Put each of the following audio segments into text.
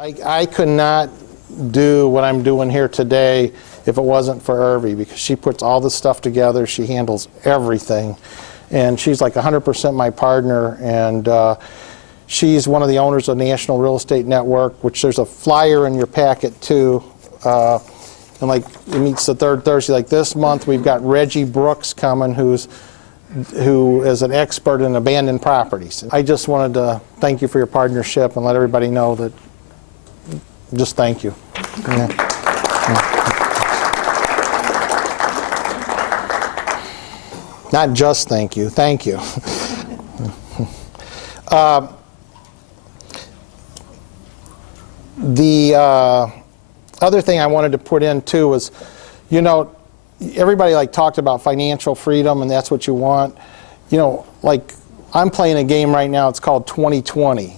I could not do what I'm doing here today if it wasn't for Irvi, because she puts all this stuff together. She handles everything, and she's like 100% my partner. And she's one of the owners of National Real Estate Network, which there's a flyer in your packet too. And like it meets the third Thursday. Like this month, we've got Reggie Brooks coming, who is an expert in abandoned properties. I just wanted to thank you for your partnership and let everybody know that. Just thank you. Yeah. Not just thank you. Thank you. The other thing I wanted to put in too was, you know, everybody like talked about financial freedom and that's what you want. You know, like I'm playing a game right now. It's called 2020.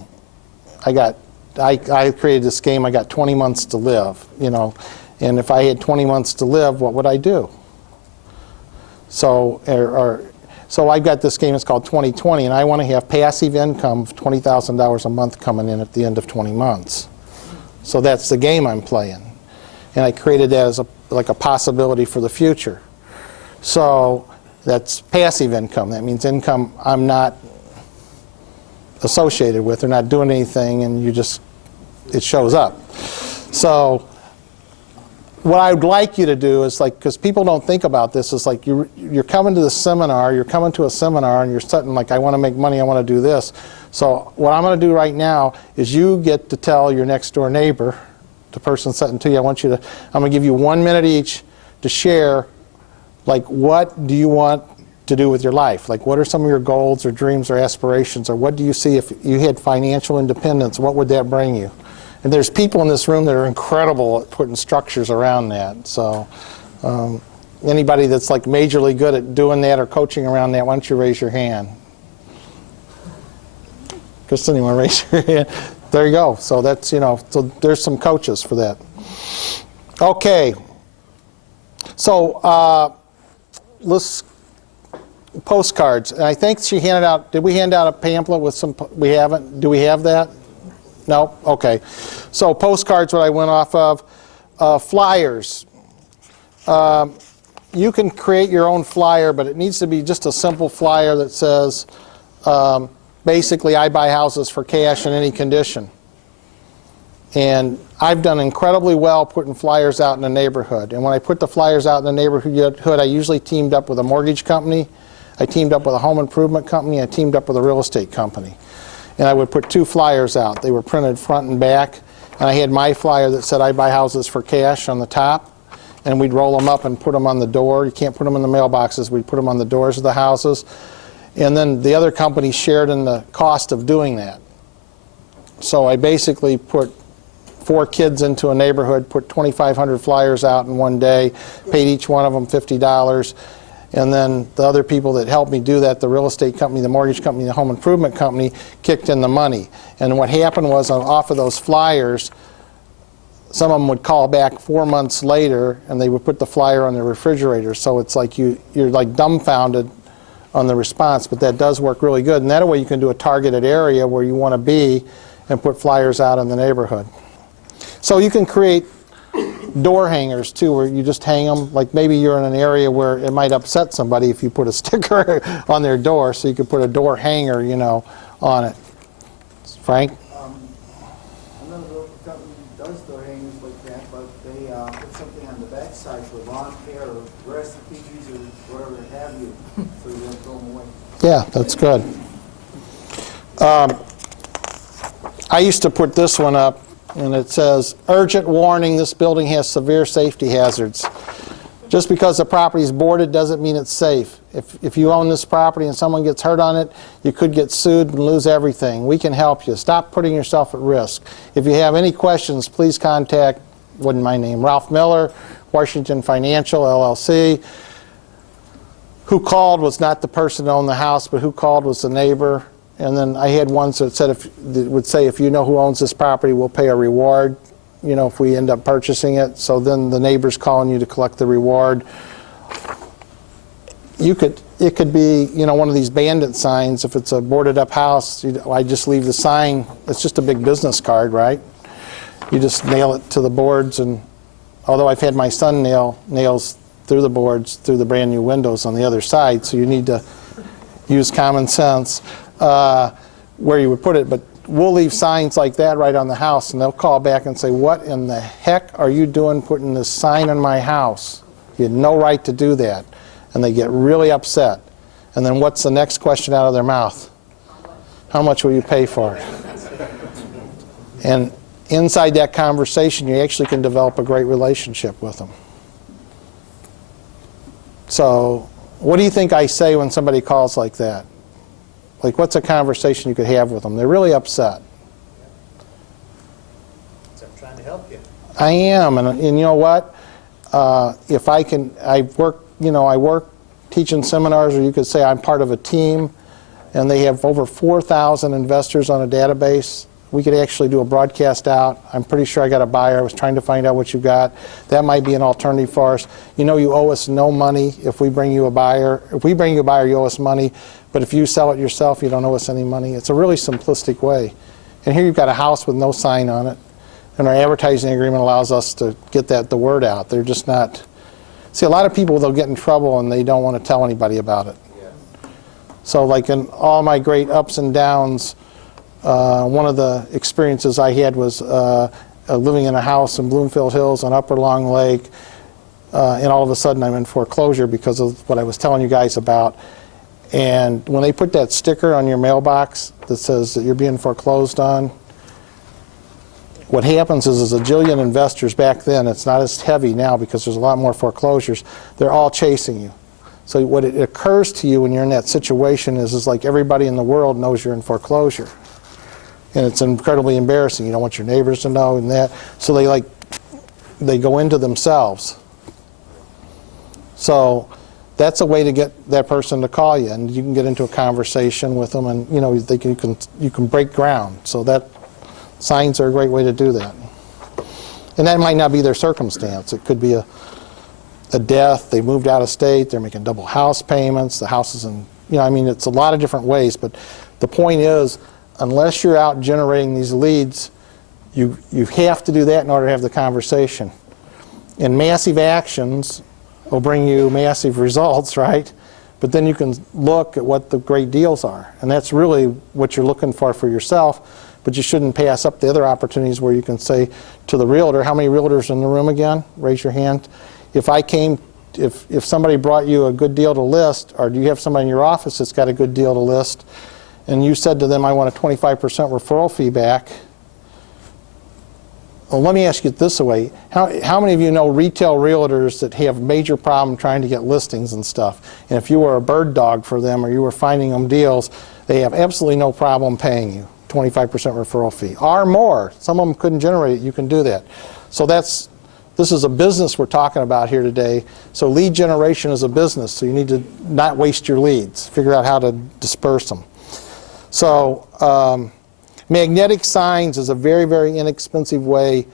I created this game. I got 20 months to live, you know, and if I had 20 months to live, what would I do? So, so I've got this game. It's called 2020, and I want to have passive income of $20,000 a month coming in at the end of 20 months. So that's the game I'm playing, and I created that as like a possibility for the future. So that's passive income. That means income I'm not associated with. They're not doing anything, and it shows up. So what I would like you to do is, like, because people don't think about this, is like you're coming to the seminar, you're coming to a seminar and you're sitting like, I want to make money, I want to do this. So what I'm going to do right now is you get to tell your next door neighbor, the person sitting to you, I'm going to give you 1 minute each to share, like, what do you want to do with your life? Like, what are some of your goals or dreams or aspirations, or what do you see if you had financial independence, what would that bring you? And there's people in this room that are incredible at putting structures around that. So anybody that's like majorly good at doing that or coaching around that, why don't you raise your hand? Kristen, you want to raise your hand? There you go. So that's, you know, so there's some coaches for that. Okay. So let's postcards. And I think she handed out, did we hand out a pamphlet with some, we haven't? Do we have that? No? Okay. So postcards, what I went off of. Flyers. You can create your own flyer, but it needs to be just a simple flyer that says, basically, I buy houses for cash in any condition. And I've done incredibly well putting flyers out in the neighborhood. And when I put the flyers out in the neighborhood, I usually teamed up with a mortgage company, I teamed up with a home improvement company, I teamed up with a real estate company. And I would put 2 flyers out. They were printed front and back. And I had my flyer that said, I buy houses for cash on the top. And we'd roll them up and put them on the door. You can't put them in the mailboxes. We'd put them on the doors of the houses. And then the other company shared in the cost of doing that. So I basically put 4 kids into a neighborhood, put 2,500 flyers out in one day, paid each one of them $50. And then the other people that helped me do that, the real estate company, the mortgage company, the home improvement company, kicked in the money. And what happened was, off of those flyers, some of them would call back 4 months later, and they would put the flyer on their refrigerator. So it's like you're like dumbfounded on the response, but that does work really good. And that way you can do a targeted area where you want to be and put flyers out in the neighborhood. So you can create door hangers too, where you just hang them. Like maybe you're in an area where it might upset somebody if you put a sticker on their door, so you could put a door hanger, you know, on it. Frank? Another local company does door hangers like that, but they put something on the back side for lawn care or grass trees or whatever have you, so you don't throw them away. Yeah, that's good. I used to put this one up, and it says, urgent warning, this building has severe safety hazards. Just because the property is boarded doesn't mean it's safe. If you own this property and someone gets hurt on it, you could get sued and lose everything. We can help you. Stop putting yourself at risk. If you have any questions, please contact, wasn't my name, Ralph Miller, Washington Financial, LLC. Who called was not the person that owned the house, but who called was the neighbor. And then I had ones that said, that would say, if you know who owns this property, we'll pay a reward, you know, if we end up purchasing it. So then the neighbor's calling you to collect the reward. It could be, you know, one of these bandit signs. If it's a boarded up house, I just leave the sign. It's just a big business card, right? You just nail it to the boards, and although I've had my son nail nails through the boards, through the brand new windows on the other side, so you need to use common sense where you would put it. But we'll leave signs like that right on the house, and they'll call back and say, what in the heck are you doing putting this sign on my house? You had no right to do that. And they get really upset. And then what's the next question out of their mouth? How much will you pay for it? And inside that conversation, you actually can develop a great relationship with them. So what do you think I say when somebody calls like that? Like, what's a conversation you could have with them? They're really upset. So I'm trying to help you. I am, and you know what? If I can, I work teaching seminars, or you could say I'm part of a team, and they have over 4,000 investors on a database. We could actually do a broadcast out. I'm pretty sure I got a buyer. I was trying to find out what you got. That might be an alternative for us. You know, you owe us no money if we bring you a buyer. If we bring you a buyer, you owe us money. But if you sell it yourself, you don't owe us any money. It's a really simplistic way. And here you've got a house with no sign on it. And our advertising agreement allows us to get the word out. They're just not... See, a lot of people, they'll get in trouble and they don't want to tell anybody about it. Yeah. So like in all my great ups and downs, one of the experiences I had was living in a house in Bloomfield Hills on Upper Long Lake, and all of a sudden I'm in foreclosure because of what I was telling you guys about. And when they put that sticker on your mailbox that says that you're being foreclosed on, what happens is a jillion investors back then, it's not as heavy now because there's a lot more foreclosures, they're all chasing you. So what it occurs to you when you're in that situation is like everybody in the world knows you're in foreclosure. And it's incredibly embarrassing. You don't want your neighbors to know and that. So they go into themselves. So that's a way to get that person to call you, and you can get into a conversation with them, and you know you can break ground. So that signs are a great way to do that. And that might not be their circumstance. It could be a death. They moved out of state. They're making double house payments. The house is in, I mean, it's a lot of different ways. But the point is, unless you're out generating these leads, you have to do that in order to have the conversation. And massive actions will bring you massive results, right? But then you can look at what the great deals are. And that's really what you're looking for yourself. But you shouldn't pass up the other opportunities where you can say to the realtor, how many realtors in the room again? Raise your hand. If somebody brought you a good deal to list, or do you have somebody in your office that's got a good deal to list, and you said to them, I want a 25% referral fee back, well, let me ask you it this way. How many of you know retail realtors that have major problem trying to get listings and stuff? And if you were a bird dog for them, or you were finding them deals, they have absolutely no problem paying you 25% referral fee, or more. Some of them couldn't generate it. You can do that. So this is a business we're talking about here today. So lead generation is a business, so you need to not waste your leads. Figure out how to disperse them. So magnetic signs is a very, very inexpensive way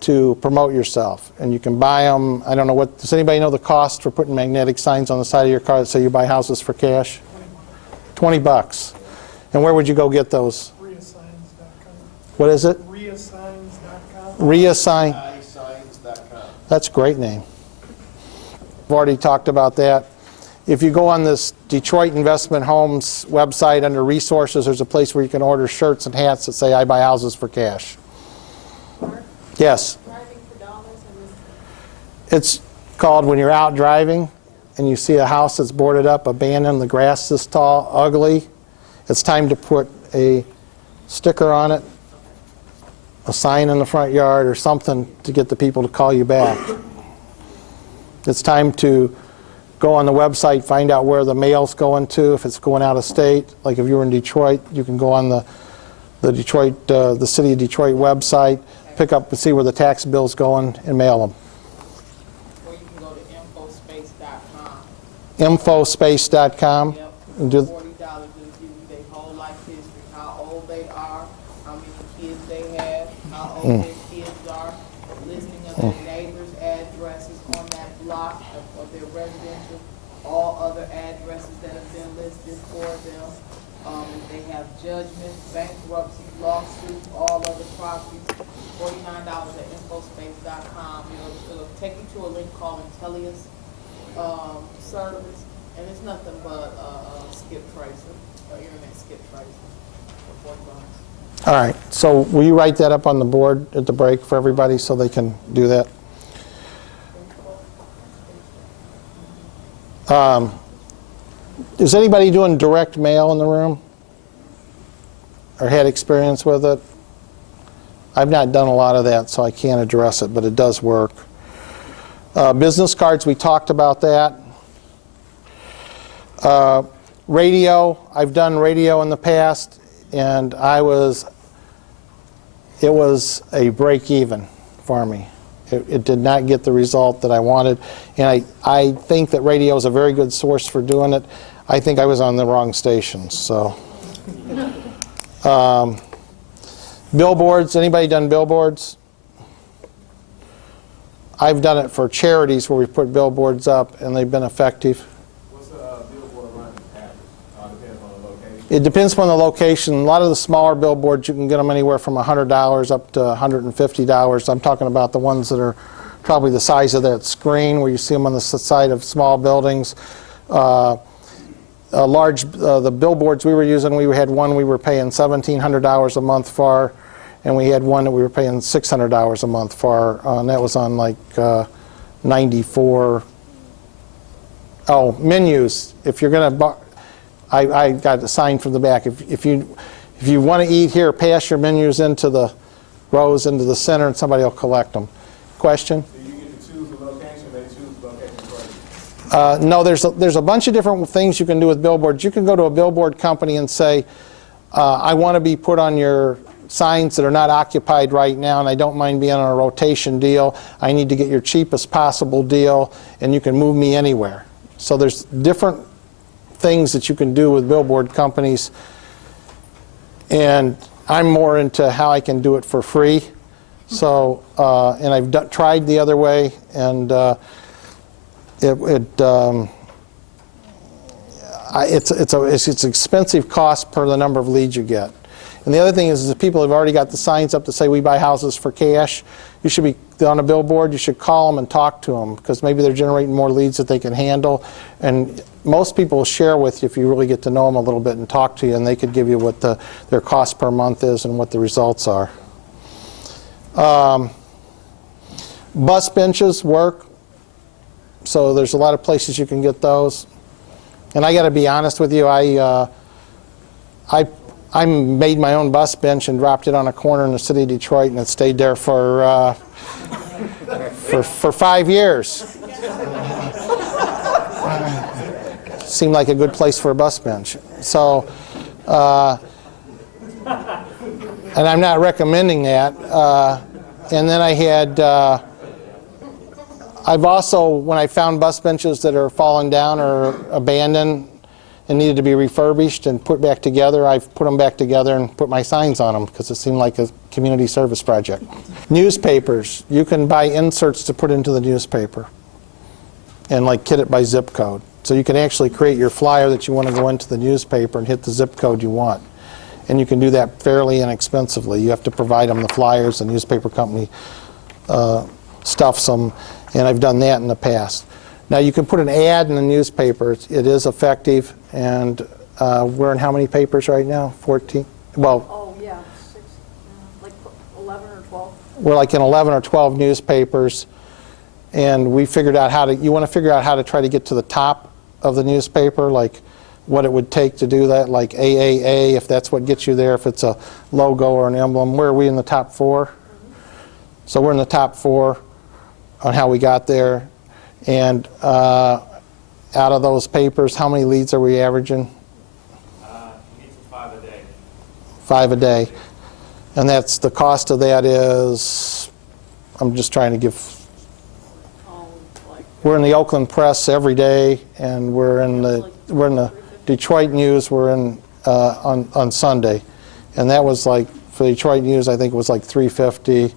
to promote yourself. And you can buy them, I don't know does anybody know the cost for putting magnetic signs on the side of your car that say you buy houses for cash? $20. And where would you go get those? Reassigns.com. What is it? Reassigns.com. Reassign. iSigns.com. That's a great name. I've already talked about that. If you go on this Detroit Investment Homes website under resources, there's a place where you can order shirts and hats that say I buy houses for cash. Mark, Yes. driving for dollars and this. It's called when you're out driving and you see a house that's boarded up, abandoned, the grass this tall, ugly. It's time to put a sticker on it, a sign in the front yard, or something to get the people to call you back. It's time to go on the website, find out where the mail's going to, if it's going out of state. Like if you were in Detroit, you can go on the City of Detroit website, pick up and see where the tax bill's going, and mail them. Or you can go to infospace.com. Infospace.com. Yep. And do, $40 will give you their whole life history, how old they are, how many kids they have, how old their kids are, a listing of their neighbors' addresses on that block of their residential, all other addresses that have been listed for them, If they have judgment, bankruptcy, lawsuits, all other properties, $49 at infospace.com. It'll take you to a link called Intellius service, and it's nothing but skip tracer, internet skip tracer for $40. All right, so will you write that up on the board at the break for everybody so they can do that? Is anybody doing direct mail in the room? Or had experience with it? I've not done a lot of that, so I can't address it, but it does work. Business cards, we talked about that. Radio, I've done radio in the past, and it was a break even for me. It did not get the result that I wanted, and I think that radio is a very good source for doing it. I think I was on the wrong stations, so. Billboards, anybody done billboards? I've done it for charities where we put billboards up, and they've been effective. What's a billboard run average? Depends on the location. It depends upon the location. A lot of the smaller billboards, you can get them anywhere from $100 up to $150. I'm talking about the ones that are probably the size of that screen where you see them on the side of small buildings. The billboards we were using, we had one we were paying $1,700 a month for, and we had one that we were paying $600 a month for, and that was on like 94. Oh, menus. If you're going to, I got a sign from the back. If you want to eat here, pass your menus into the rows into the center, and somebody will collect them. Question? Do you get to choose the location, or they choose the location for you? No, there's a bunch of different things you can do with billboards. You can go to a billboard company and say, I want to be put on your signs that are not occupied right now, and I don't mind being on a rotation deal. I need to get your cheapest possible deal, and you can move me anywhere. So there's different things that you can do with billboard companies, and I'm more into how I can do it for free. So, and I've tried the other way, and it's expensive cost per the number of leads you get. And the other thing is if people have already got the signs up that say we buy houses for cash, you should be on a billboard, you should call them and talk to them, because maybe they're generating more leads that they can handle. And most people will share with you if you really get to know them a little bit and talk to you, and they could give you what their cost per month is and what the results are. Bus benches work. So there's a lot of places you can get those. And I got to be honest with you, I made my own bus bench and dropped it on a corner in the city of Detroit, and it stayed there for 5 years. Seemed like a good place for a bus bench. So, and I'm not recommending that. And then I had, I've also, when I found bus benches that are falling down or abandoned and needed to be refurbished and put back together, I've put them back together and put my signs on them because it seemed like a community service project. Newspapers, you can buy inserts to put into the newspaper and like kit it by zip code. So you can actually create your flyer that you want to go into the newspaper and hit the zip code you want. And you can do that fairly inexpensively. You have to provide them the flyers, the newspaper company stuffs them, and I've done that in the past. Now you can put an ad in the newspaper. It is effective, and we're in how many papers right now? 14? Well, Oh, yeah, 6, like 11 or 12. we're like in 11 or 12 newspapers, and we figured out how to, you want to figure out how to try to get to the top of the newspaper, like what it would take to do that, like AAA, if that's what gets you there, if it's a logo or an emblem. Where are we in the top 4? Mm-hmm. So we're in the top 4 on how we got there. And out of those papers, how many leads are we averaging? Needs 5 a day. 5 a day. And that's, the cost of that is, I'm just trying to give, we're in the Oakland Press every day, and we're in the Detroit News, we're in on Sunday. And that was like, for the Detroit News, I think it was like $3.50. And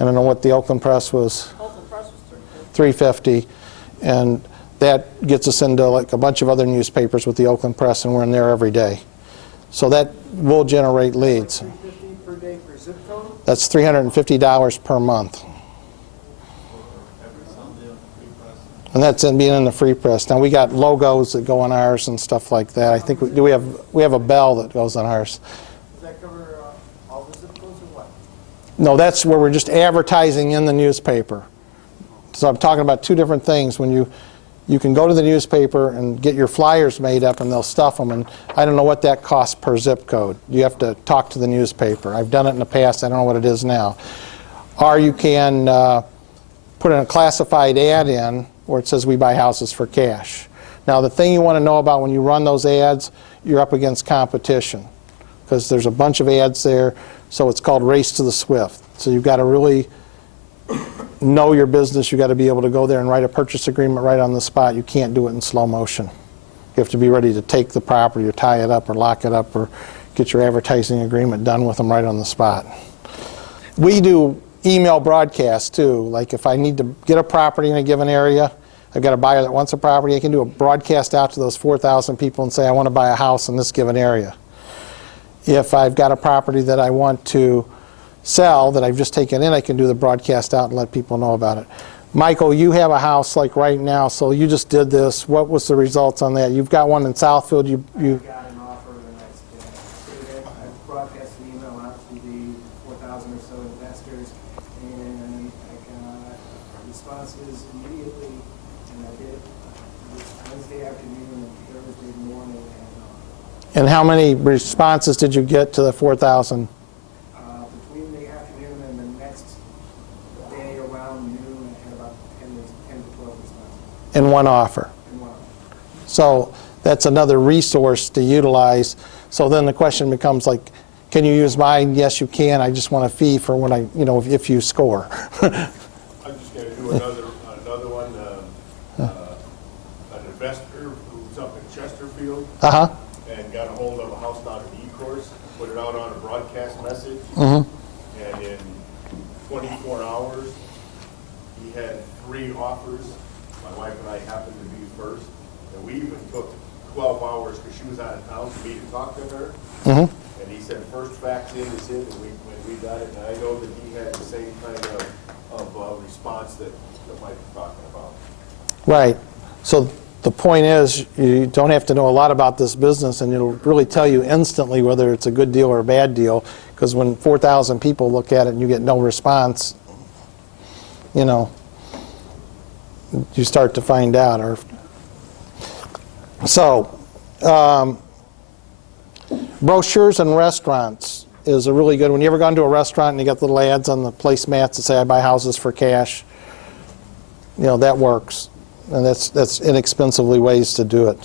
I don't know what the Oakland Press was. Oakland Press was $3.50, and that gets us into like a bunch of other newspapers with the Oakland Press, and we're in there every day. So that will generate leads. $350 per day per zip code? That's $350 per month. And that's in being in the free press. Now we got logos that go on ours and stuff like that. I think we have a bell that goes on ours. Does that cover all the zip codes or what? No, that's where we're just advertising in the newspaper. So I'm talking about two different things. When you can go to the newspaper and get your flyers made up and they'll stuff them, and I don't know what that costs per zip code. You have to talk to the newspaper. I've done it in the past. I don't know what it is now. Or you can put in a classified ad in where it says we buy houses for cash. Now the thing you want to know about when you run those ads, you're up against competition because there's a bunch of ads there, so it's called race to the swift. So you've got to really know your business. You've got to be able to go there and write a purchase agreement right on the spot. You can't do it in slow motion. You have to be ready to take the property or tie it up or lock it up or get your advertising agreement done with them right on the spot. We do email broadcasts too. Like if I need to get a property in a given area, I've got a buyer that wants a property, I can do a broadcast out to those 4,000 people and say I want to buy a house in this given area. If I've got a property that I want to sell that I've just taken in, I can do the broadcast out and let people know about it. Michael, you have a house like right now, so you just did this. What was the results on that? You've got one in Southfield. I got an offer the next day. I broadcast an email out to the 4,000 or so investors, and I got responses immediately, and I did this Wednesday afternoon and Thursday morning. And how many responses did you get to the 4,000? Between the afternoon and the next day around noon, I had about 10 to 12 responses In one offer. in one. So that's another resource to utilize. So then the question becomes like, can you use mine? Yes, you can. I just want a fee for when if you score. I'm just going to do another one. An investor who's up in Chesterfield Uh-huh. and got a hold of a house down in E-Course, put it out on a broadcast message, Mm-hmm. and in 24 hours, he had 3 offers. My wife and I happened to be first, and we even took 12 hours because she was out of town for me to talk to her. Mm-hmm. And he said, first fax in is in, and when we got it, and I know that he had the same kind of response that Mike was talking about. Right. So the point is, you don't have to know a lot about this business, and it'll really tell you instantly whether it's a good deal or a bad deal, because when 4,000 people look at it and you get no response, you start to find out. So, brochures and restaurants is a really good one. You ever gone to a restaurant and you got little ads on the placemats that say, I buy houses for cash? That works. And that's inexpensively ways to do it.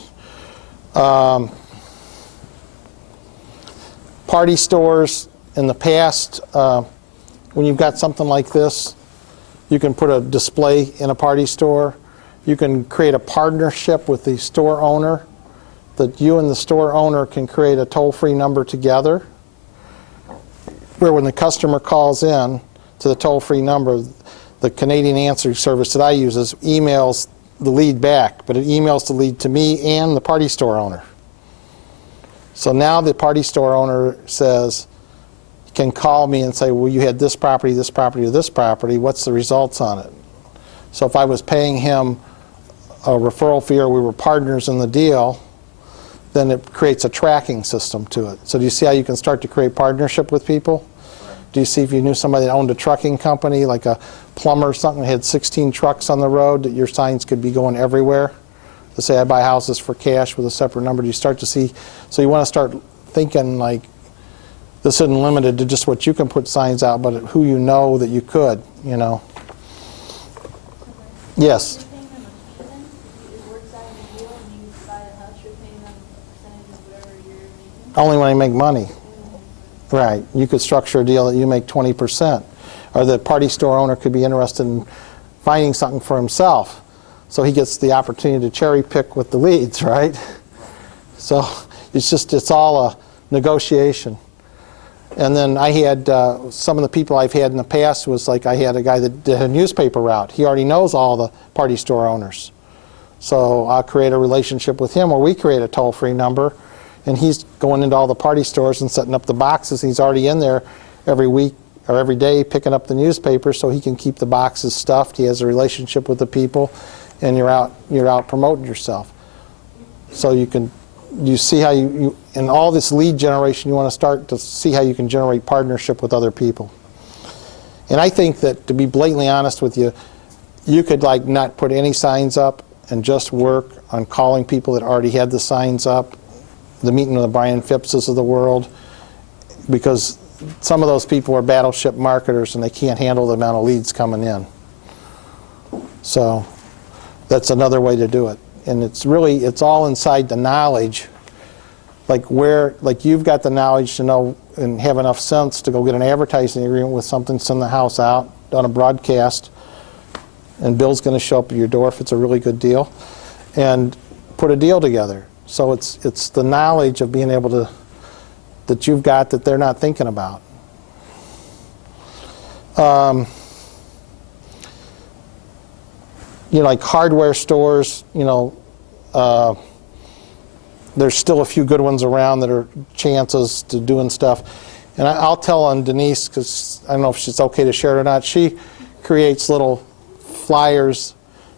Party stores, in the past, when you've got something like this, you can put a display in a party store. You can create a partnership with the store owner, that you and the store owner can create a toll-free number together, where when the customer calls in to the toll-free number, the Canadian answering service that I use emails the lead back, but it emails the lead to me and the party store owner. So now the party store owner can call me and say, well, you had this property, this property, or this property. What's the results on it? So if I was paying him a referral fee or we were partners in the deal, then it creates a tracking system to it. So do you see how you can start to create partnership with people? Do you see if you knew somebody that owned a trucking company, like a plumber or something, that had 16 trucks on the road, that your signs could be going everywhere? To say, I buy houses for cash with a separate number. Do you start to see? So you want to start thinking like, this isn't limited to just what you can put signs out, but who you know that you could, Yes? You're paying them a fee then? If it works out in the deal and you buy a house, you're paying them a percentage of whatever you're making? Only when I make money. Right. You could structure a deal that you make 20%. Or the party store owner could be interested in finding something for himself. So he gets the opportunity to cherry pick with the leads, right? So it's all a negotiation. And then I had some of the people I've had in the past was like I had a guy that did a newspaper route. He already knows all the party store owners. So I'll create a relationship with him where we create a toll-free number and he's going into all the party stores and setting up the boxes. He's already in there every week or every day picking up the newspaper so he can keep the boxes stuffed. He has a relationship with the people, and you're out promoting yourself. So you see how you in all this lead generation, you want to start to see how you can generate partnership with other people. And I think that, to be blatantly honest with you, you could like not put any signs up and just work on calling people that already had the signs up, the meeting of the Brian Phippses of the world, because some of those people are battleship marketers and they can't handle the amount of leads coming in. So that's another way to do it. And it's all inside the knowledge, like you've got the knowledge to know and have enough sense to go get an advertising agreement with something, send the house out, on a broadcast, and Bill's going to show up at your door if it's a really good deal, and put a deal together. So it's the knowledge of being able to, that you've got that they're not thinking about. Like hardware stores, there's still a few good ones around that are chances to doing stuff. And I'll tell on Denise, because I don't know if it's okay to share it or not, she creates little flyers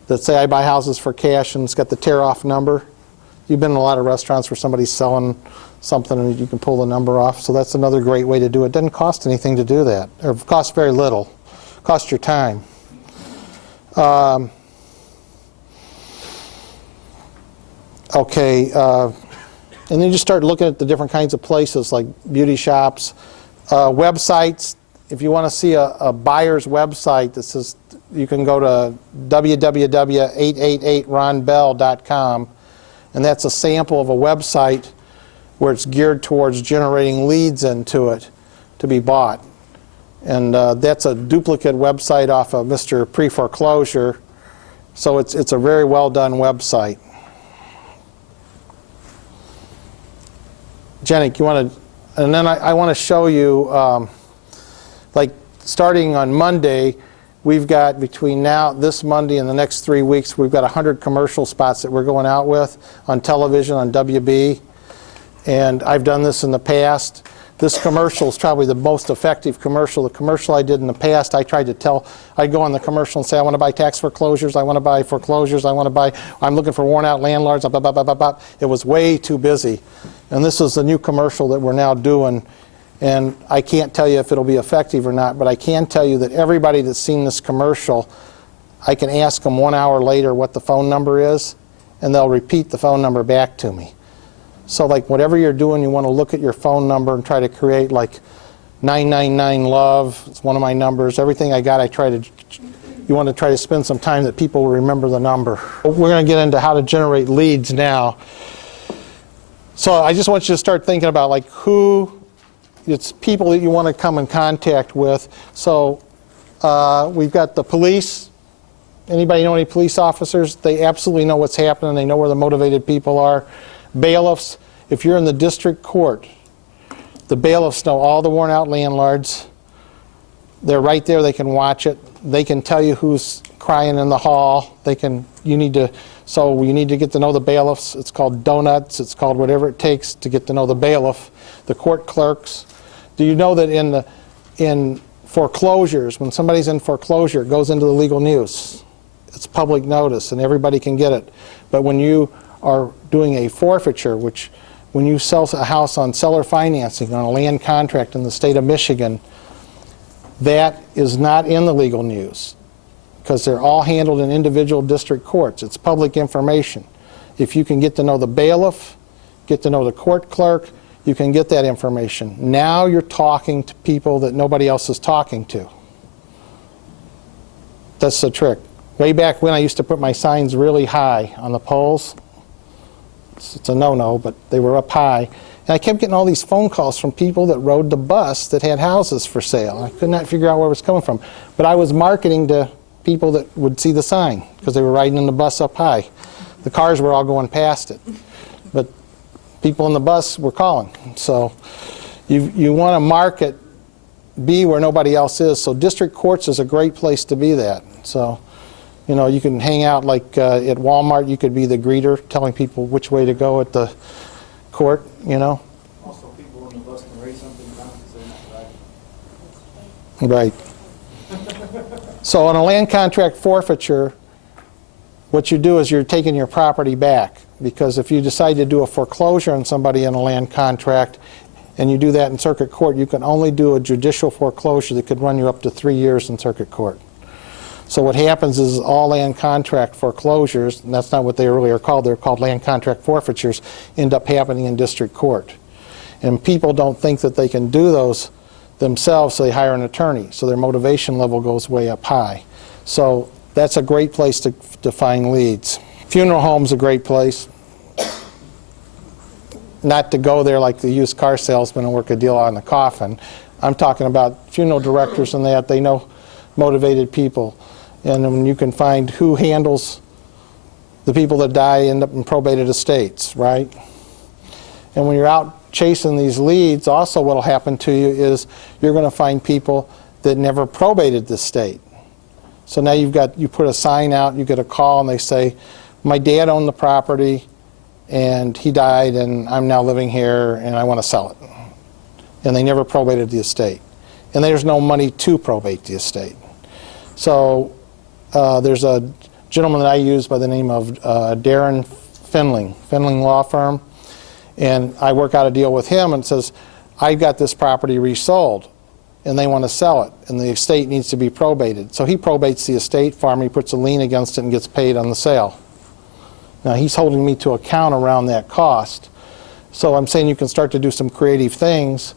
that say I buy houses for cash, and it's got the tear-off number. You've been in a lot of restaurants where somebody's selling something and you can pull the number off. So that's another great way to do it. It doesn't cost anything to do that, or it costs very little. It costs your time. And then you start looking at the different kinds of places like beauty shops, websites. If you want to see a buyer's website, that says, you can go to www.888ronbell.com, and that's a sample of a website where it's geared towards generating leads into it to be bought. And that's a duplicate website off of Mr. Pre-Foreclosure, so it's a very well done website. Jenny, you want to, and then I want to show you, like starting on Monday, we've got between this Monday and the next 3 weeks, we've got 100 commercial spots that we're going out with on television, on WB. And I've done this in the past. This commercial is probably the most effective commercial. The commercial I did in the past, I'd go on the commercial and say, I want to buy tax foreclosures, I want to buy foreclosures, I'm looking for worn out landlords, blah, blah, blah, blah, blah. It was way too busy. And this is the new commercial that we're now doing. And I can't tell you if it'll be effective or not, but I can tell you that everybody that's seen this commercial, I can ask them 1 hour later what the phone number is, and they'll repeat the phone number back to me. So like whatever you're doing, you want to look at your phone number and try to create like 999-LOVE. It's one of my numbers. Everything I got, you want to try to spend some time that people will remember the number. We're going to get into how to generate leads now. So I just want you to start thinking about like it's people that you want to come in contact with. So we've got the police. Anybody know any police officers? They absolutely know what's happening. They know where the motivated people are. Bailiffs. If you're in the district court, the bailiffs know all the worn out landlords. They're right there. They can watch it. They can tell you who's crying in the hall. You need to get to know the bailiffs. It's called donuts. It's called whatever it takes to get to know the bailiff. The court clerks. Do you know that in foreclosures, when somebody's in foreclosure, it goes into the legal news. It's public notice and everybody can get it. But when you are doing a forfeiture, which when you sell a house on seller financing on a land contract in the state of Michigan, that is not in the legal news because they're all handled in individual district courts. It's public information. If you can get to know the bailiff, get to know the court clerk, you can get that information. Now you're talking to people that nobody else is talking to. That's the trick. Way back when I used to put my signs really high on the poles. It's a no-no, but they were up high. And I kept getting all these phone calls from people that rode the bus that had houses for sale. I could not figure out where it was coming from. But I was marketing to people that would see the sign because they were riding in the bus up high. The cars were all going past it. But people in the bus were calling. So you want to market, be where nobody else is. So district courts is a great place to be that. So, you can hang out like at Walmart. You could be the greeter telling people which way to go at the court, you know? Also, people on the bus can raise something down because they're not driving. Right. So on a land contract forfeiture, what you do is you're taking your property back, because if you decide to do a foreclosure on somebody in a land contract, and you do that in circuit court, you can only do a judicial foreclosure that could run you up to 3 years in circuit court. So what happens is all land contract foreclosures, and that's not what they earlier called, they're called land contract forfeitures, end up happening in district court. And people don't think that they can do those themselves, so they hire an attorney. So their motivation level goes way up high. So that's a great place to find leads. Funeral home's a great place. Not to go there like the used car salesman and work a deal on the coffin. I'm talking about funeral directors and that. They know motivated people. And when you can find who handles the people that die, end up in probated estates, right? And when you're out chasing these leads, also what will happen to you is you're going to find people that never probated the estate. So now you put a sign out, you get a call, and they say, my dad owned the property, and he died, and I'm now living here, and I want to sell it. And they never probated the estate. And there's no money to probate the estate. So there's a gentleman that I use by the name of Darren Finling Law Firm, and I work out a deal with him, and says, I got this property resold, and they want to sell it, and the estate needs to be probated. So he probates the estate for me, he puts a lien against it, and gets paid on the sale. Now he's holding me to account around that cost. So I'm saying you can start to do some creative things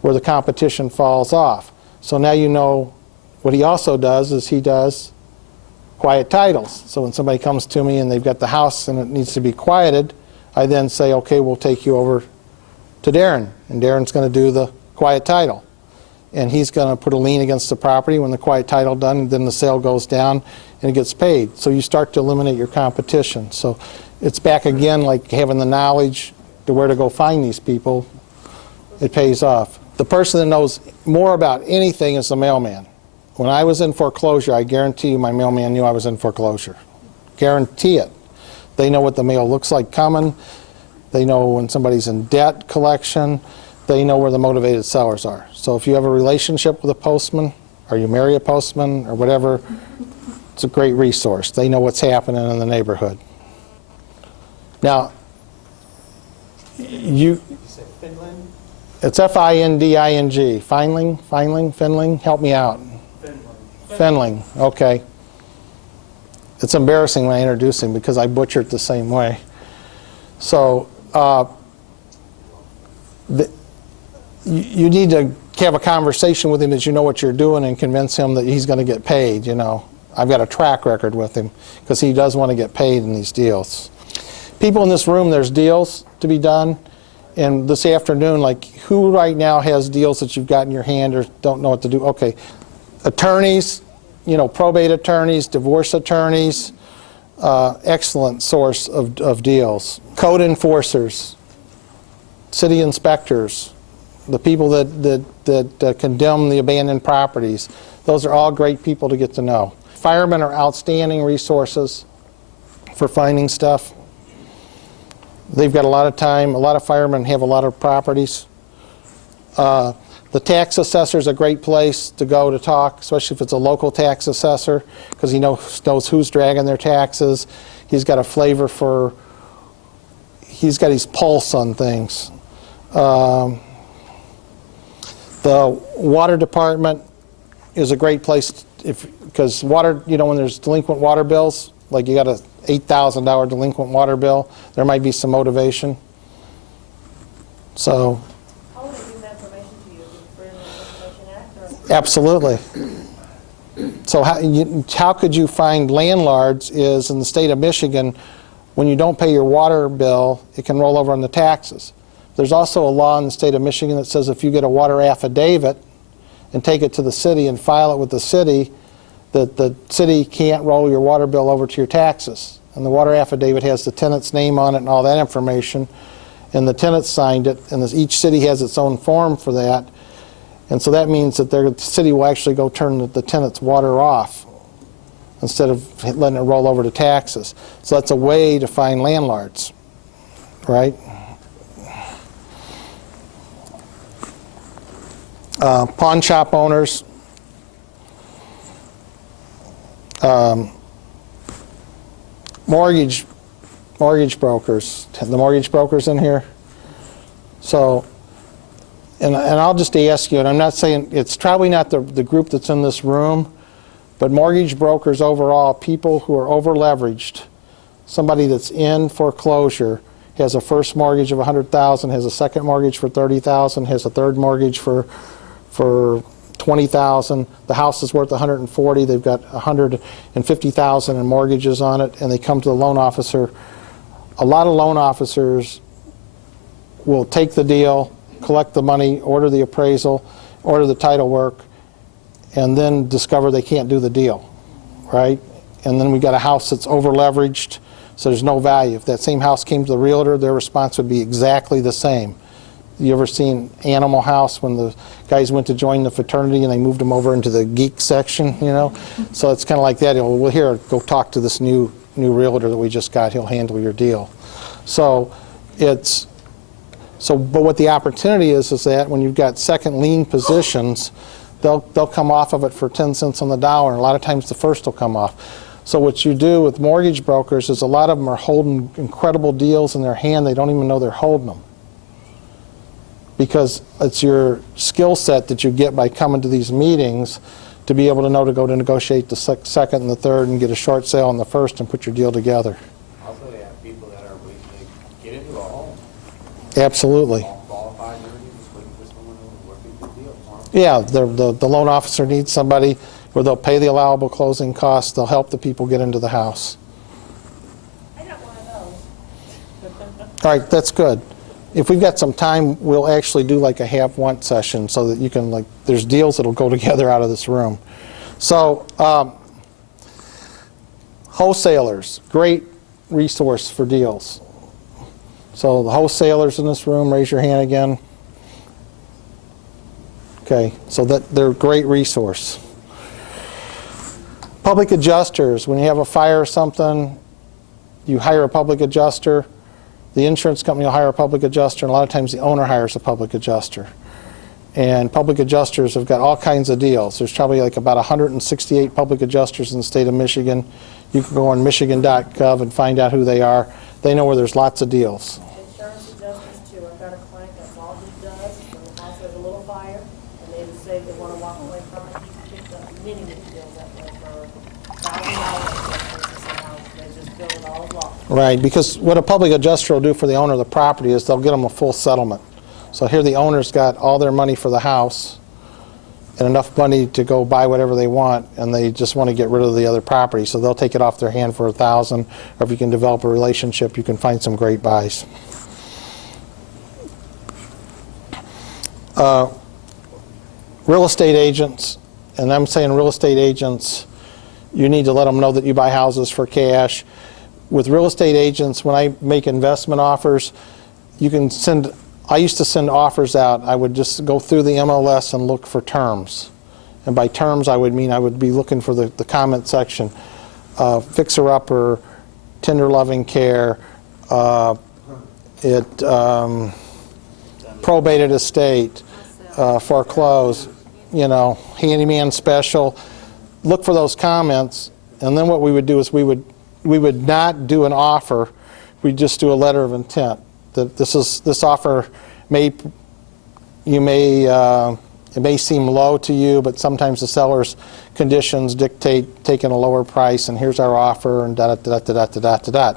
where the competition falls off. So now you know what he also does is he does quiet titles. So when somebody comes to me and they've got the house and it needs to be quieted, I then say, okay, we'll take you over to Darren, and Darren's going to do the quiet title. And he's going to put a lien against the property. When the quiet title done, then the sale goes down and it gets paid. So you start to eliminate your competition. So it's back again like having the knowledge to where to go find these people. It pays off. The person that knows more about anything is the mailman. When I was in foreclosure, I guarantee you my mailman knew I was in foreclosure. Guarantee it. They know what the mail looks like coming. They know when somebody's in debt collection. They know where the motivated sellers are. So if you have a relationship with a postman, or you marry a postman, or whatever, it's a great resource. They know what's happening in the neighborhood. Now, You said Finland? it's F-I-N-D-I-N-G. Finling, help me out. Finling, okay. It's embarrassing when I introduce him because I butcher it the same way. So, you need to have a conversation with him as you know what you're doing and convince him that he's going to get paid, you know. I've got a track record with him because he does want to get paid in these deals. People in this room, there's deals to be done. And this afternoon, like, who right now has deals that you've got in your hand or don't know what to do? Okay. Attorneys, you know, probate attorneys, divorce attorneys, excellent source of deals. Code enforcers, city inspectors, the people that condemn the abandoned properties. Those are all great people to get to know. Firemen are outstanding resources for finding stuff. They've got a lot of time. A lot of firemen have a lot of properties. The tax assessor is a great place to go to talk, especially if it's a local tax assessor, because he knows who's dragging their taxes. He's got a flavor for, he's got his pulse on things. The water department is a great place because water, you know, when there's delinquent water bills, like you got a $8,000 delinquent water bill, there might be some motivation. So. How would they give that information to you? Is it for the Information Act? Or? Absolutely. So how could you find landlords is in the state of Michigan, when you don't pay your water bill, it can roll over on the taxes. There's also a law in the state of Michigan that says if you get a water affidavit and take it to the city and file it with the city, that the city can't roll your water bill over to your taxes. And the water affidavit has the tenant's name on it and all that information, and the tenant signed it, and each city has its own form for that. And so that means that the city will actually go turn the tenant's water off instead of letting it roll over to taxes. So that's a way to find landlords, right? Pawn shop owners. Mortgage brokers. The mortgage brokers in here. So, and I'll just ask you, and I'm not saying, it's probably not the group that's in this room, but mortgage brokers overall, people who are over leveraged, somebody that's in foreclosure, has a first mortgage of $100,000, has a second mortgage for $30,000, has a third mortgage for $20,000. The house is worth $140,000. They've got $150,000 in mortgages on it, and they come to the loan officer. A lot of loan officers will take the deal, collect the money, order the appraisal, order the title work, and then discover they can't do the deal, right? And then we got a house that's over leveraged, so there's no value. If that same house came to the realtor, their response would be exactly the same. You ever seen Animal House when the guys went to join the fraternity and they moved them over into the geek section, you know? So it's kind of like that. Well, here, go talk to this new realtor that we just got. He'll handle your deal. So but what the opportunity is that when you've got second lien positions, they'll come off of it for 10 cents on the dollar, and a lot of times the first will come off. So what you do with mortgage brokers is a lot of them are holding incredible deals in their hand. They don't even know they're holding them, because it's your skill set that you get by coming to these meetings to be able to know to go to negotiate the second and the third and get a short sale on the first and put your deal together. Also, they have people that are waiting to get into a home. Absolutely. Qualified, everything, just waiting for someone to work a good deal for them. Yeah, the loan officer needs somebody where they'll pay the allowable closing costs. They'll help the people get into the house. I got one of those. All right, that's good. If we've got some time, we'll actually do like a have-want session so that you can, like, there's deals that'll go together out of this room. So, wholesalers, great resource for deals. So the wholesalers in this room, raise your hand again. Okay, so they're a great resource. Public adjusters, when you have a fire or something, you hire a public adjuster. The insurance company will hire a public adjuster, and a lot of times the owner hires a public adjuster. And public adjusters have got all kinds of deals. There's probably like about 168 public adjusters in the state of Michigan. You can go on michigan.gov and find out who they are. They know where there's lots of deals. Insurance adjusters too. I've got a client that's all he does when the house has a little fire and they say they want to walk away from it. He's picked up many deals that way for $1,000. They just bill it all off. Right, because what a public adjuster will do for the owner of the property is they'll get them a full settlement. So here the owner's got all their money for the house and enough money to go buy whatever they want, and they just want to get rid of the other property. So they'll take it off their hand for $1,000, or if you can develop a relationship, you can find some great buys. Real estate agents, and I'm saying real estate agents, you need to let them know that you buy houses for cash. With real estate agents, when I make investment offers, you can send, I used to send offers out. I would just go through the MLS and look for terms. And by terms, I would mean I would be looking for the comment section. Fixer-upper, tender loving care, probated estate, foreclosed, you know, handyman special. Look for those comments, and then what we would do is we would not do an offer. We'd just do a letter of intent that this offer it may seem low to you, but sometimes the seller's conditions dictate taking a lower price, and here's our offer, and da-da-da-da-da-da-da-da.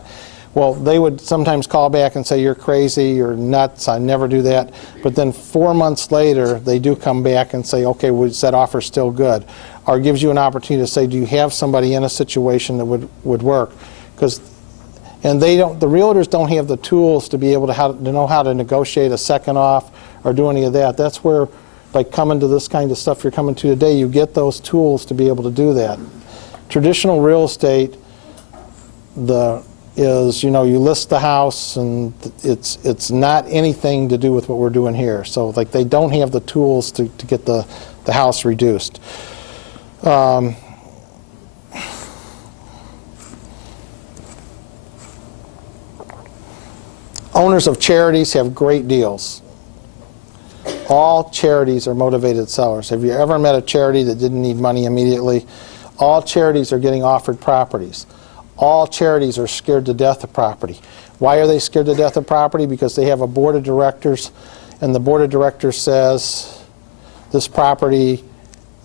Well, they would sometimes call back and say, you're crazy, you're nuts, I never do that. But then 4 months later, they do come back and say, okay, was that offer still good? Or it gives you an opportunity to say, do you have somebody in a situation that would work? And the realtors don't have the tools to be able to know how to negotiate a second off or do any of that. That's where, like, coming to this kind of stuff you're coming to today, you get those tools to be able to do that. Traditional real estate, you list the house, and it's not anything to do with what we're doing here. So, like, they don't have the tools to get the house reduced. Owners of charities have great deals. All charities are motivated sellers. Have you ever met a charity that didn't need money immediately? All charities are getting offered properties. All charities are scared to death of property. Why are they scared to death of property? Because they have a board of directors, and the board of directors says this property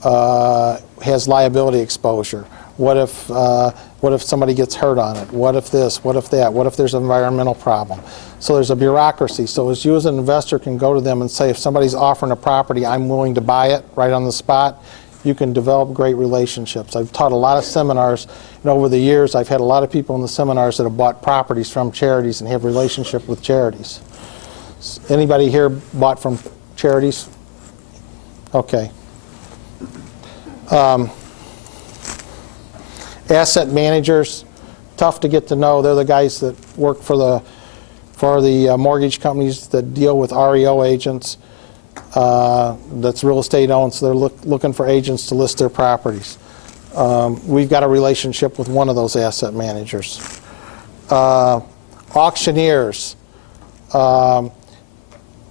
has liability exposure. What if somebody gets hurt on it? What if this? What if that? What if there's an environmental problem? So there's a bureaucracy. So as you as an investor can go to them and say, if somebody's offering a property, I'm willing to buy it right on the spot, you can develop great relationships. I've taught a lot of seminars, and over the years I've had a lot of people in the seminars that have bought properties from charities and have relationship with charities. Anybody here bought from charities? Okay. Asset managers, tough to get to know. They're the guys that work for the mortgage companies that deal with REO agents. That's real estate owned, so they're looking for agents to list their properties. We've got a relationship with one of those asset managers. Auctioneers.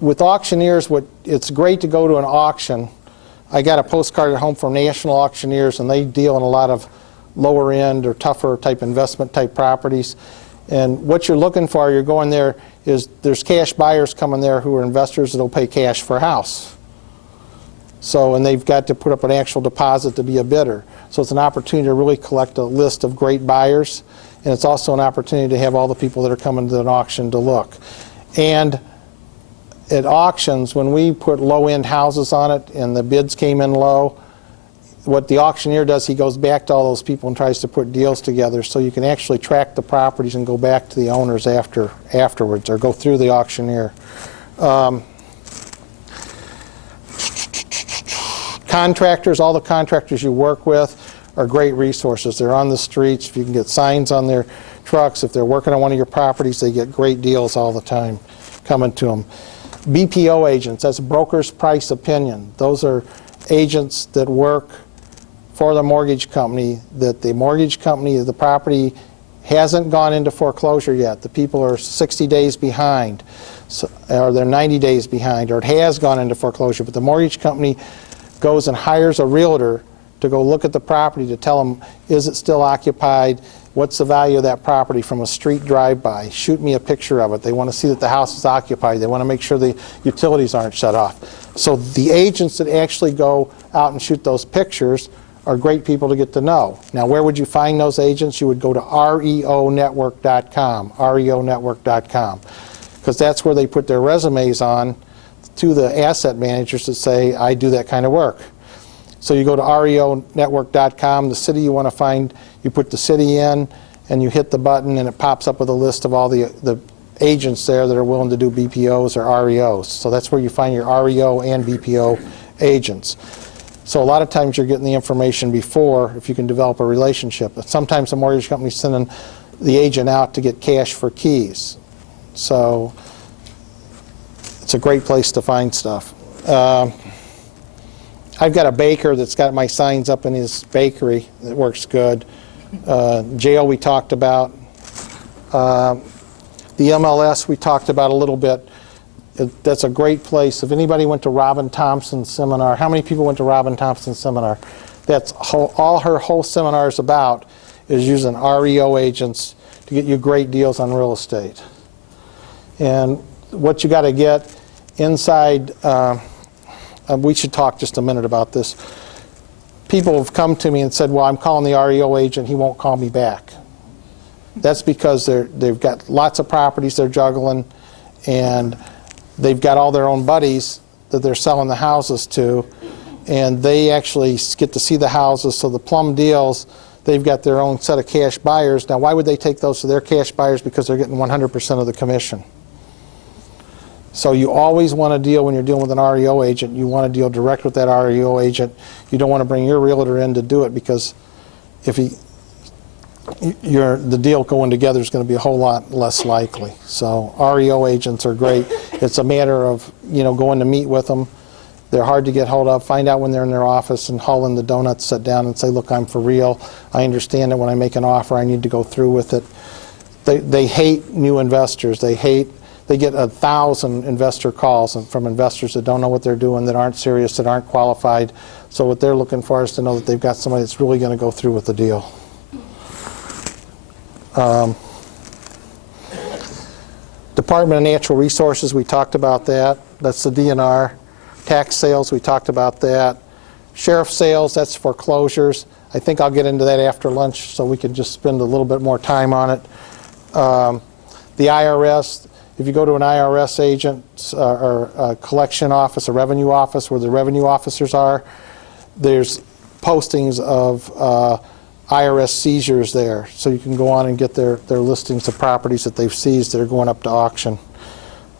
With auctioneers, it's great to go to an auction. I got a postcard at home from national auctioneers, and they deal in a lot of lower end or tougher type investment type properties. And what you're looking for, you're going there, is there's cash buyers coming there who are investors that'll pay cash for a house. So, and they've got to put up an actual deposit to be a bidder. So it's an opportunity to really collect a list of great buyers, and it's also an opportunity to have all the people that are coming to an auction to look. And at auctions, when we put low-end houses on it and the bids came in low, what the auctioneer does, he goes back to all those people and tries to put deals together, so you can actually track the properties and go back to the owners afterwards, or go through the auctioneer. Contractors, all the contractors you work with are great resources. They're on the streets. If you can get signs on their trucks, if they're working on one of your properties, they get great deals all the time coming to them. BPO agents, that's broker's price opinion. Those are agents that work for the mortgage company, that the mortgage company, the property hasn't gone into foreclosure yet. The people are 60 days behind, or they're 90 days behind, or it has gone into foreclosure, but the mortgage company goes and hires a realtor to go look at the property to tell them, is it still occupied? What's the value of that property from a street drive-by? Shoot me a picture of it. They want to see that the house is occupied. They want to make sure the utilities aren't shut off. So the agents that actually go out and shoot those pictures are great people to get to know. Now, where would you find those agents? You would go to reonetwork.com, reonetwork.com, because that's where they put their resumes on to the asset managers that say, I do that kind of work. So you go to reonetwork.com, the city you want to find, you put the city in, and you hit the button, and it pops up with a list of all the agents there that are willing to do BPOs or REOs. So that's where you find your REO and BPO agents. So a lot of times you're getting the information before, if you can develop a relationship. But sometimes the mortgage company's sending the agent out to get cash for keys. So it's a great place to find stuff. I've got a baker that's got my signs up in his bakery that works good. Jail we talked about. The MLS we talked about a little bit. That's a great place. If anybody went to Robin Thompson's seminar, how many people went to Robin Thompson's seminar? That's all her whole seminar is about, is using REO agents to get you great deals on real estate. And what you got to get inside, we should talk just a minute about this. People have come to me and said, well, I'm calling the REO agent, he won't call me back. That's because they've got lots of properties they're juggling, and they've got all their own buddies that they're selling the houses to, and they actually get to see the houses. So the plum deals, they've got their own set of cash buyers. Now, why would they take those to their cash buyers? Because they're getting 100% of the commission. So you always want to deal, when you're dealing with an REO agent, you want to deal direct with that REO agent. You don't want to bring your realtor in to do it, because if the deal going together is going to be a whole lot less likely. So REO agents are great. It's a matter of, going to meet with them. They're hard to get hold of. Find out when they're in their office and haul in the donuts, sit down and say, look, I'm for real. I understand that when I make an offer, I need to go through with it. They hate new investors. They hate they get 1,000 investor calls from investors that don't know what they're doing, that aren't serious, that aren't qualified. So what they're looking for is to know that they've got somebody that's really going to go through with the deal. Department of Natural Resources, we talked about that. That's the DNR. Tax sales, we talked about that. Sheriff sales, that's foreclosures. I think I'll get into that after lunch so we can just spend a little bit more time on it. The IRS, if you go to an IRS agent or a collection office, a revenue office where the revenue officers are, there's postings of IRS seizures there. So you can go on and get their listings of properties that they've seized that are going up to auction.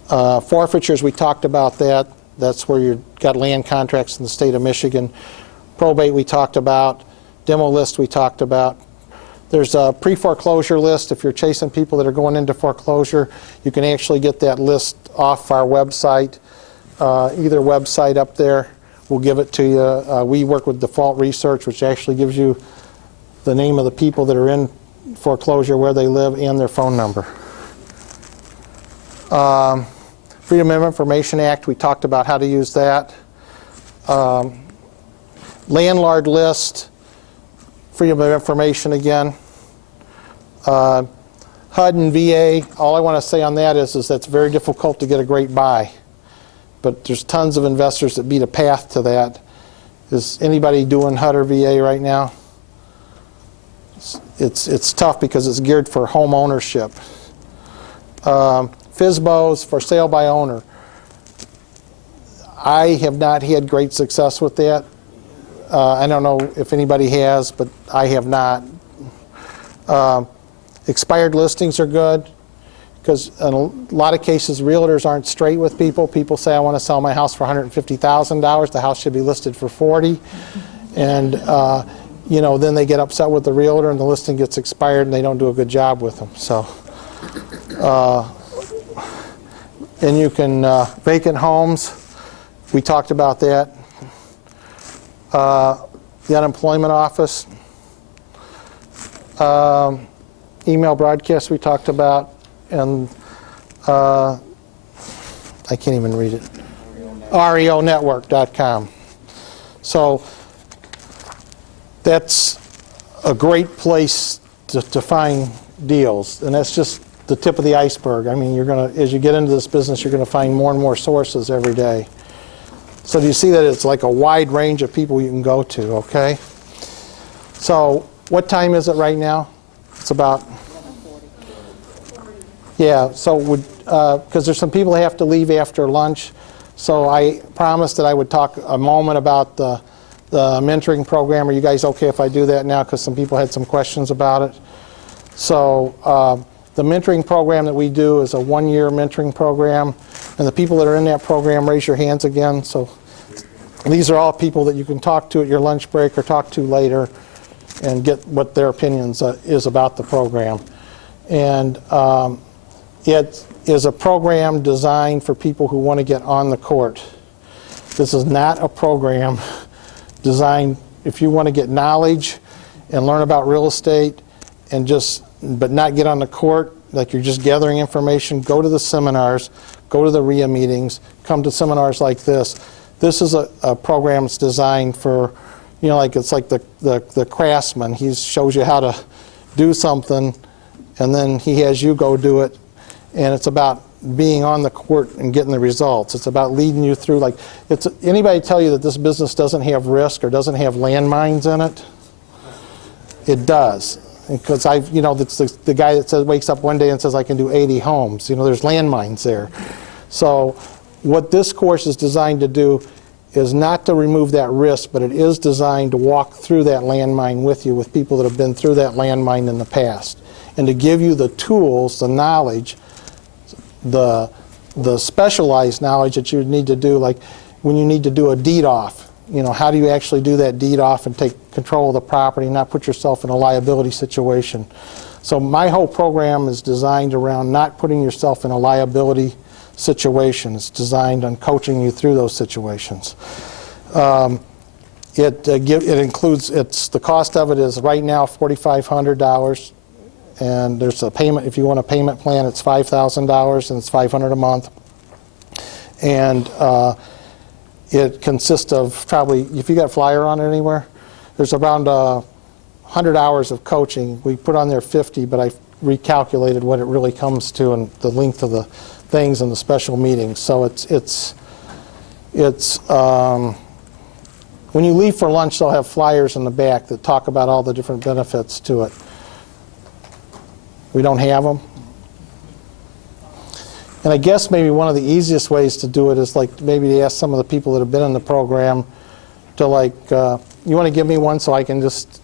Forfeitures, we talked about that. That's where you've got land contracts in the state of Michigan. Probate, we talked about. Demo list, we talked about. There's a pre-foreclosure list. If you're chasing people that are going into foreclosure, you can actually get that list off our website. Either website up there will give it to you. We work with Default Research, which actually gives you the name of the people that are in foreclosure, where they live, and their phone number. Freedom of Information Act, we talked about how to use that. Landlord list, freedom of information again. HUD and VA, all I want to say on that is that's very difficult to get a great buy. But there's tons of investors that beat a path to that. Is anybody doing HUD or VA right now? It's tough because it's geared for home ownership. FSBOs, for sale by owner. I have not had great success with that. I don't know if anybody has, but I have not. Expired listings are good because in a lot of cases realtors aren't straight with people. People say, I want to sell my house for $150,000. The house should be listed for $40,000. And you know, then they get upset with the realtor and the listing gets expired and they don't do a good job with them. So, and you can, vacant homes, we talked about that. The unemployment office, email broadcast we talked about, and I can't even read it, reonetwork.com. So that's a great place to find deals, and that's just the tip of the iceberg. I mean, you're going to, as you get into this business, you're going to find more and more sources every day. So do you see that it's like a wide range of people you can go to, okay? So what time is it right now? It's about, yeah, so because there's some people that have to leave after lunch, so I promised that I would talk a moment about the mentoring program. Are you guys okay if I do that now? Because some people had some questions about it. So the mentoring program that we do is a one-year mentoring program. And the people that are in that program, raise your hands again. So these are all people that you can talk to at your lunch break or talk to later and get what their opinions is about the program. And it is a program designed for people who want to get on the court. This is not a program designed if you want to get knowledge and learn about real estate and but not get on the court, like you're just gathering information. Go to the seminars, go to the RIA meetings, come to seminars like this. This is a program that's designed for, you know, like it's like the craftsman. He shows you how to do something, and then he has you go do it. And it's about being on the court and getting the results. It's about leading you through. Like, anybody tell you that this business doesn't have risk or doesn't have landmines in it? It does. Because you know, it's the guy that wakes up one day and says, I can do 80 homes. You know, there's landmines there. So what this course is designed to do is not to remove that risk, but it is designed to walk through that landmine with you, with people that have been through that landmine in the past, and to give you the tools, the knowledge, the specialized knowledge that you need to do, like when you need to do a deed off. You know, how do you actually do that deed off and take control of the property and not put yourself in a liability situation? So my whole program is designed around not putting yourself in a liability situation. It's designed on coaching you through those situations. It includes, the cost of it is right now $4,500, and there's a payment. If you want a payment plan, it's $5,000 and it's $500 a month. And it consists of probably, if you got a flyer on it anywhere, there's around 100 hours of coaching. We put on there 50, but I recalculated what it really comes to and the length of the things and the special meetings. So it's when you leave for lunch, they'll have flyers in the back that talk about all the different benefits to it. We don't have them. And I guess maybe one of the easiest ways to do it is like maybe to ask some of the people that have been in the program to like, you want to give me one so I can just...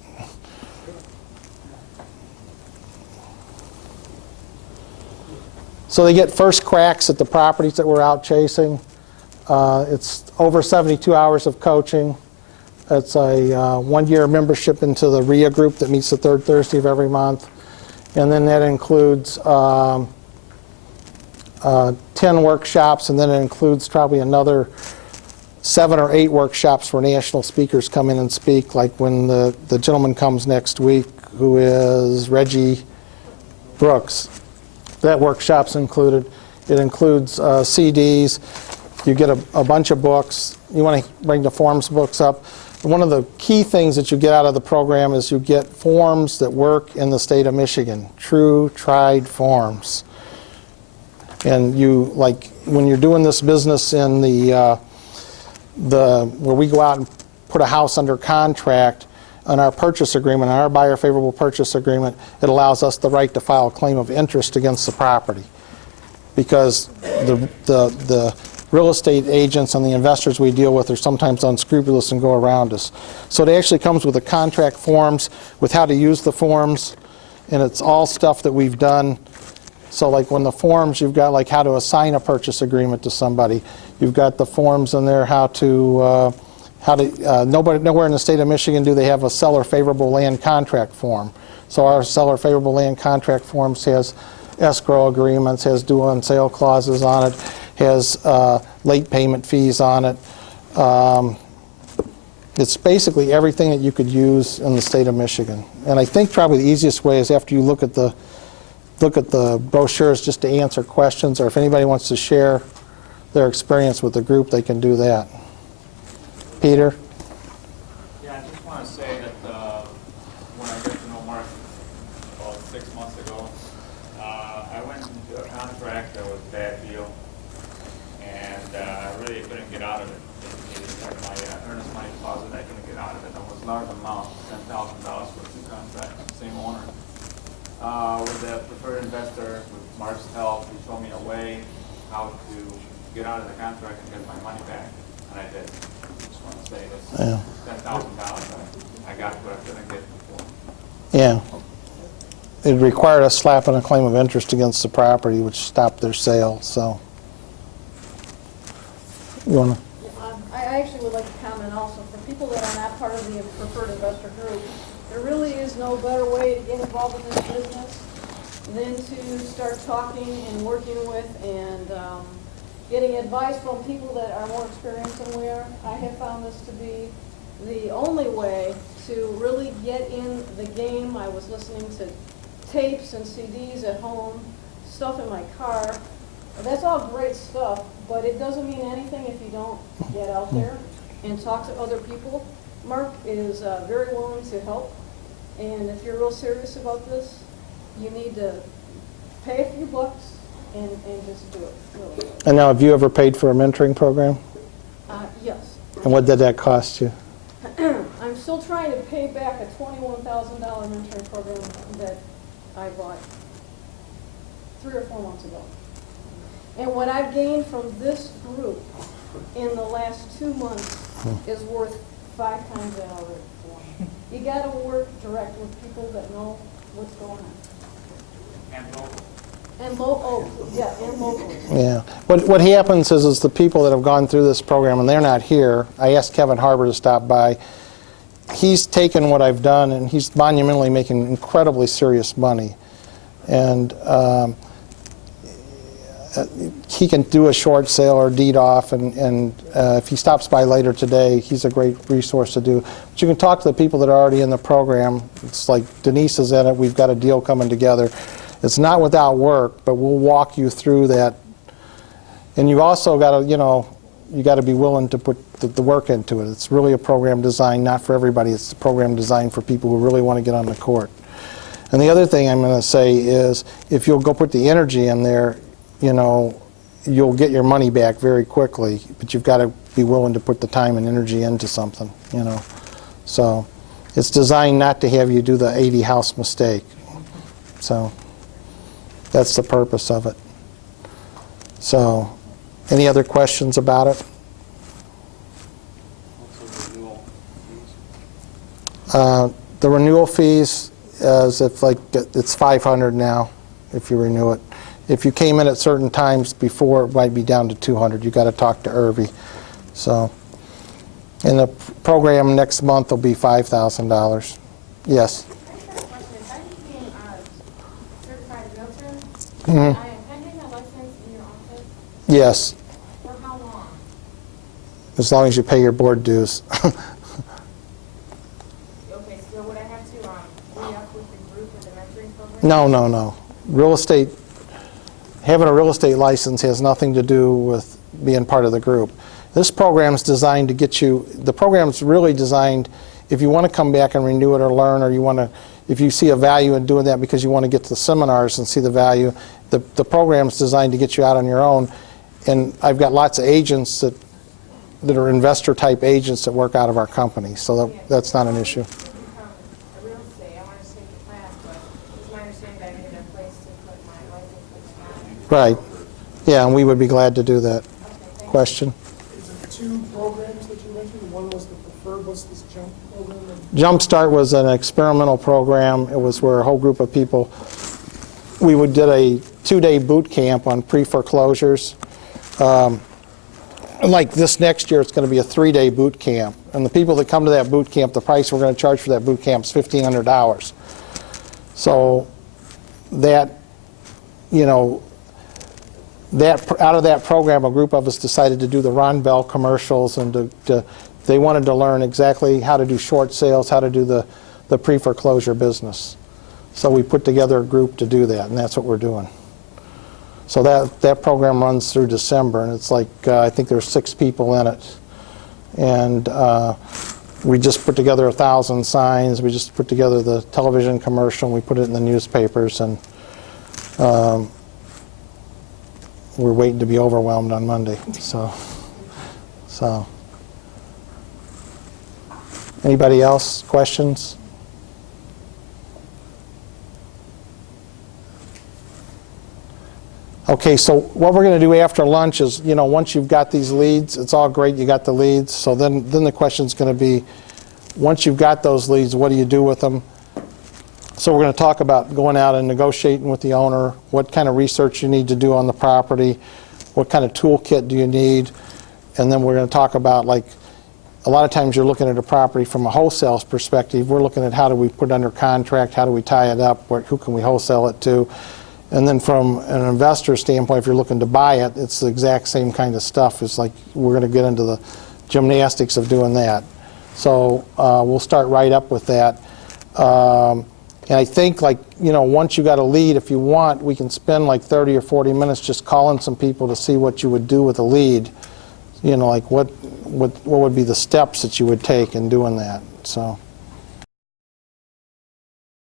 So they get first cracks at the properties that we're out chasing. It's over 72 hours of coaching. It's a one-year membership into the RIA group that meets the third Thursday of every month. And then that includes 10 workshops, and then it includes probably another 7 or 8 workshops where national speakers come in and speak, like when the gentleman comes next week, who is Reggie Brooks. That workshop's included. It includes CDs. You get a bunch of books. You want to bring the forms books up. One of the key things that you get out of the program is you get forms that work in the state of Michigan, true, tried forms. And you, like, when you're doing this business in where we go out and put a house under contract, on our purchase agreement, on our buyer favorable purchase agreement, it allows us the right to file a claim of interest against the property. Because the real estate agents and the investors we deal with are sometimes unscrupulous and go around us. So it actually comes with the contract forms, with how to use the forms, and it's all stuff that we've done. So like when the forms, you've got like how to assign a purchase agreement to somebody. You've got the forms in there nowhere in the state of Michigan do they have a seller favorable land contract form. So our seller favorable land contract forms has escrow agreements, has due on sale clauses on it, has late payment fees on it. It's basically everything that you could use in the state of Michigan. And I think probably the easiest way is after you look at the brochures just to answer questions, or if anybody wants to share their experience with the group, they can do that. Peter? Yeah, I just want to say that when I got to know Mark about 6 months ago, I went into a contract that was a bad deal, and I really couldn't get out of it. My earnest money deposit, I couldn't get out of it. It was a large amount, $10,000 for 2 contracts, same owner. With the preferred investor, with Mark's help, he showed me a way how to get out of the contract and get my money back, and I did. Just want to say this. Yeah. $10,000 I got what I couldn't get before. Yeah. It required us slapping a claim of interest against the property, which stopped their sale. So, you want to? I actually would like to comment also, for people that are not part of the preferred investor group, there really is no better way to get involved in this business than to start talking and working with and getting advice from people that are more experienced than we are. I have found this to be the only way to really get in the game. I was listening to tapes and CDs at home, stuff in my car. That's all great stuff, but it doesn't mean anything if you don't get out there and talk to other people. Mark is very willing to help, and if you're real serious about this, you need to pay a few bucks and just do it. Really. And now, have you ever paid for a mentoring program? Yes. And what did that cost you? I'm still trying to pay back a $21,000 mentoring program that I bought 3 or 4 months ago. And what I've gained from this group in the last 2 months is worth 5 times that already. You got to work direct with people that know what's going on. And local. And locally. Yeah. What happens is the people that have gone through this program, and they're not here. I asked Kevin Harbour to stop by. He's taken what I've done, and he's monumentally making incredibly serious money. And he can do a short sale or deed off, and if he stops by later today, he's a great resource to do. But you can talk to the people that are already in the program. It's like Denise is in it. We've got a deal coming together. It's not without work, but we'll walk you through that. And you also got to, you got to be willing to put the work into it. It's really a program designed not for everybody. It's a program designed for people who really want to get on the court. And the other thing I'm going to say is, if you'll go put the energy in there, you'll get your money back very quickly. But you've got to be willing to put the time and energy into something, So it's designed not to have you do the 80 house mistake. So that's the purpose of it. So any other questions about it? The renewal fees is it's $500 now if you renew it. If you came in at certain times before, it might be down to $200. You got to talk to Irvy. So, and the program next month will be $5,000. Yes. I just have a question. If I became a certified realtor, Mm-hmm. I am pending a license in your office Yes, for how long? as long as you pay your board dues. Okay, so would I have to re-up with the group with the mentoring program? No. Having a real estate license has nothing to do with being part of the group. This program's designed to get you, the program's really designed, if you want to come back and renew it or learn, or if you see a value in doing that because you want to get to the seminars and see the value, the program's designed to get you out on your own. And I've got lots of agents that are investor type agents that work out of our company, so that's not an issue. To become a real estate, I want to take the class, but it's my understanding that I needed a place to put my license, which Right. Yeah, and we would be glad to do that. Okay, thank you. Question? Is it two programs that you mentioned? One was the preferred, what's this jump program? Jumpstart was an experimental program. It was where a whole group of people, we did a 2-day boot camp on pre-foreclosures. Like this next year, it's going to be a 3-day boot camp. And the people that come to that boot camp, the price we're going to charge for that boot camp is $1,500. So that, out of that program, a group of us decided to do the Ron Bell commercials, and they wanted to learn exactly how to do short sales, how to do the pre-foreclosure business. So we put together a group to do that, and that's what we're doing. So that program runs through December, and it's like, I think there's 6 people in it. And we just put together 1,000 signs. We just put together the television commercial, and we put it in the newspapers, and we're waiting to be overwhelmed on Monday. So. Anybody else? Questions? Okay, so what we're going to do after lunch is, once you've got these leads, it's all great, you got the leads. So then the question's going to be, once you've got those leads, what do you do with them? So we're going to talk about going out and negotiating with the owner, what kind of research you need to do on the property, what kind of toolkit do you need, and then we're going to talk about, like, a lot of times you're looking at a property from a wholesale perspective. We're looking at how do we put it under contract, how do we tie it up, who can we wholesale it to. And then from an investor standpoint, if you're looking to buy it, it's the exact same kind of stuff. It's like we're going to get into the gymnastics of doing that. So we'll start right up with that. And I think, once you got a lead, if you want, we can spend like 30 or 40 minutes just calling some people to see what you would do with a lead. Like what would be the steps that you would take in doing that. So.